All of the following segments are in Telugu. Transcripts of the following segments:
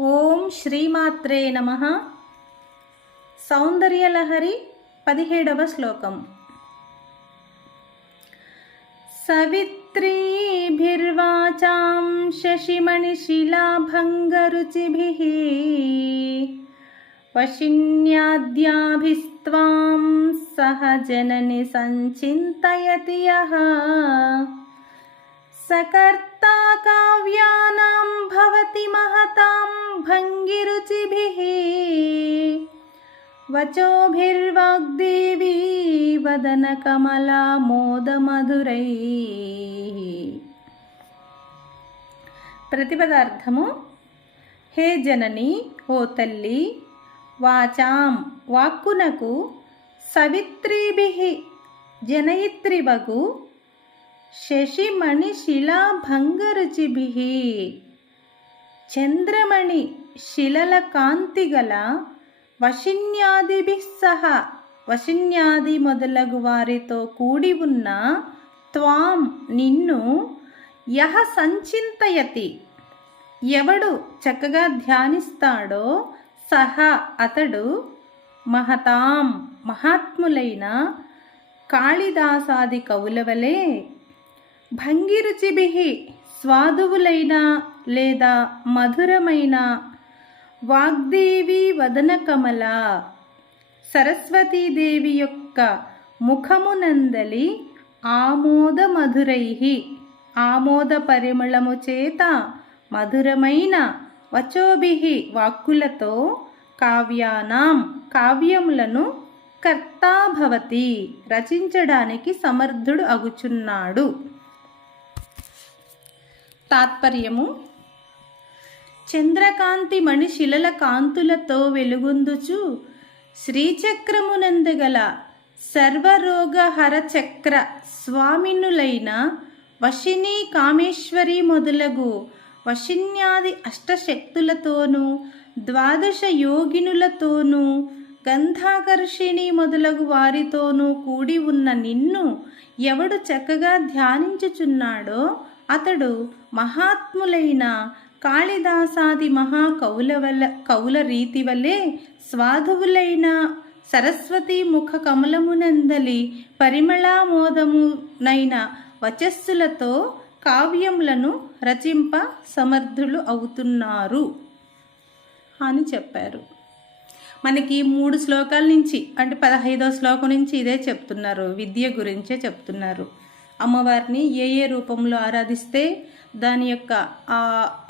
ఓం శ్రీమాత్రే నమ. సౌందర్యలహరి పదిహేడవ శ్లోకం. సవిత్రీభిర్వాచాం శశిమణిశిలాభంగరుచిభిः. వశిన్యాద్యాభిస్త్వాం సహ జనని సంచింతయతి యः సకర్తా కావ్యా भङ्गिरुचिभिः वचोभिर्वाग्देवी वदनकमला मोदमधुरैः ప్రతిపదార్థము హే జనని ఓ తల్లి వాచాం వాక్కునకు సవిత్రీభి జనయిత్రివగు శశిమణి శిలాభంగరుచిభి చంద్రమణి శిలల కాంతి గల వశిన్యాదిభి సహ వశిన్యాది మొదలగు వారితో కూడి ఉన్న త్వాం నిన్ను యహ సంచింతయతి. ఎవడు చక్కగా ధ్యానిస్తాడో సహ అతడు మహతాం మహాత్ములైన కాళిదాసాది కవులవలే భంగిరుచిభి స్వాదువులైన లేదా మధురమైన వాగ్దేవి వదన కమల సరస్వతీదేవి యొక్క ముఖమునందలి ఆమోద మధురై ఆమోద పరిమళము చేత మధురమైన వచోభి వాక్కులతో కావ్యానాం కావ్యములను కర్తాభవతి రచించడానికి సమర్థుడు అగుచున్నాడు. తాత్పర్యము? చంద్రకాంతి మణిశిలల కాంతులతో వెలుగొందుచు శ్రీచక్రమునందగల సర్వరోగహర చక్ర స్వామినులైన వశిని కామేశ్వరి మొదలగు వశిన్యాది అష్టశక్తులతోనూ ద్వాదశ యోగినులతోనూ గంధాకర్షిణి మొదలగు వారితోనూ కూడి ఉన్న నిన్ను ఎవడు చక్కగా ధ్యానించుచున్నాడో అతడు మహాత్ములైన కాళిదాసాది మహా కవుల వల్ల కవుల రీతి వలె స్వాధువులైన సరస్వతి ముఖ కమలమునందలి పరిమళామోదమునైన వచస్సులతో కావ్యములను రచింప సమర్థులు అవుతున్నారు అని చెప్పారు. మనకి మూడు శ్లోకాల నుంచి అంటే పదహైదో శ్లోకం నుంచి ఇదే చెప్తున్నారు విద్య గురించే చెప్తున్నారు. అమ్మవారిని ఏ ఏ రూపంలో ఆరాధిస్తే దాని యొక్క ఆ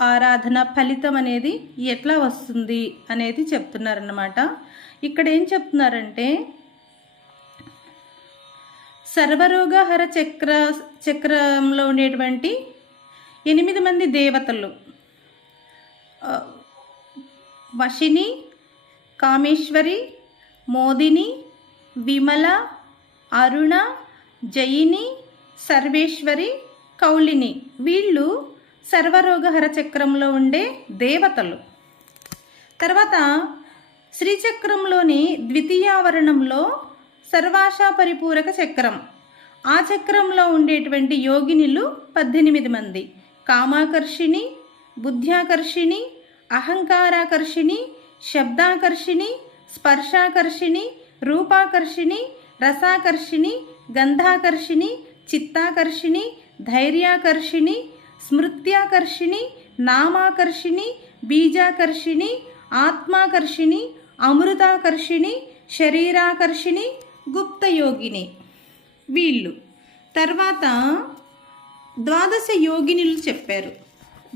ఆరాధన ఫలితం అనేది ఎట్లా వస్తుంది అనేది చెప్తున్నారన్నమాట. ఇక్కడ ఏం చెప్తున్నారంటే సర్వరోగహర చక్ర చక్రంలో ఉండేటువంటి ఎనిమిది మంది దేవతలు వశిని కామేశ్వరి మోదిని విమల అరుణ జయిని సర్వేశ్వరి కౌలిని. వీళ్ళు సర్వరోగహర చక్రంలో ఉండే దేవతలు. తర్వాత శ్రీచక్రంలోని ద్వితీయావరణంలో సర్వాశా పరిపూరక చక్రం. ఆ చక్రంలో ఉండేటువంటి యోగినిలు పద్దెనిమిది మంది. కామాకర్షిణి బుద్ధ్యాకర్షిణి అహంకారాకర్షిణి శబ్దాకర్షిణి స్పర్శాకర్షిణి రూపాకర్షిణి రసాకర్షిణి గంధాకర్షిణి చిత్తాకర్షిణి ధైర్యాకర్షిణి స్మృత్యాకర్షిణి నామాకర్షిణి బీజాకర్షిణి ఆత్మాకర్షిణి అమృతాకర్షిణి శరీరాకర్షిణి గుప్తయోగిని. వీళ్ళు. తర్వాత ద్వాదశ యోగినిలు చెప్పారు.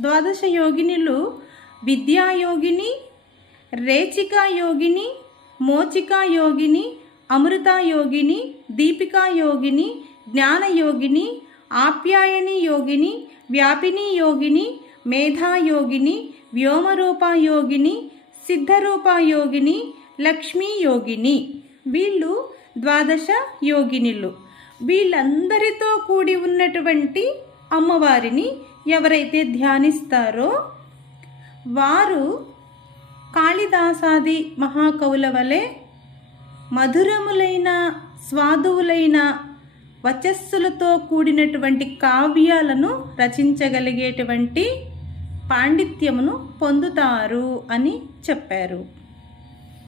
ద్వాదశ యోగినిలు విద్యాయోగిని రేచికా యోగిని మోచికా యోగిని అమృతా యోగిని దీపికా యోగిని జ్ఞానయోగిని ఆప్యాయని యోగిని వ్యాపిని యోగిని మేధాయోగిని వ్యోమరూపయోగిని సిద్ధరూపయోగిని లక్ష్మీ యోగిని. వీళ్ళు ద్వాదశ యోగినిలు. వీళ్ళందరితో కూడి ఉన్నటువంటి అమ్మవారిని ఎవరైతే ధ్యానిస్తారో వారు కాళిదాసాది మహాకవుల వలె మధురములైన స్వాదువులైన వచస్సులతో కూడినటువంటి కావ్యాలను రచించగలిగేటువంటి పాండిత్యమును పొందుతారు అని చెప్పారు.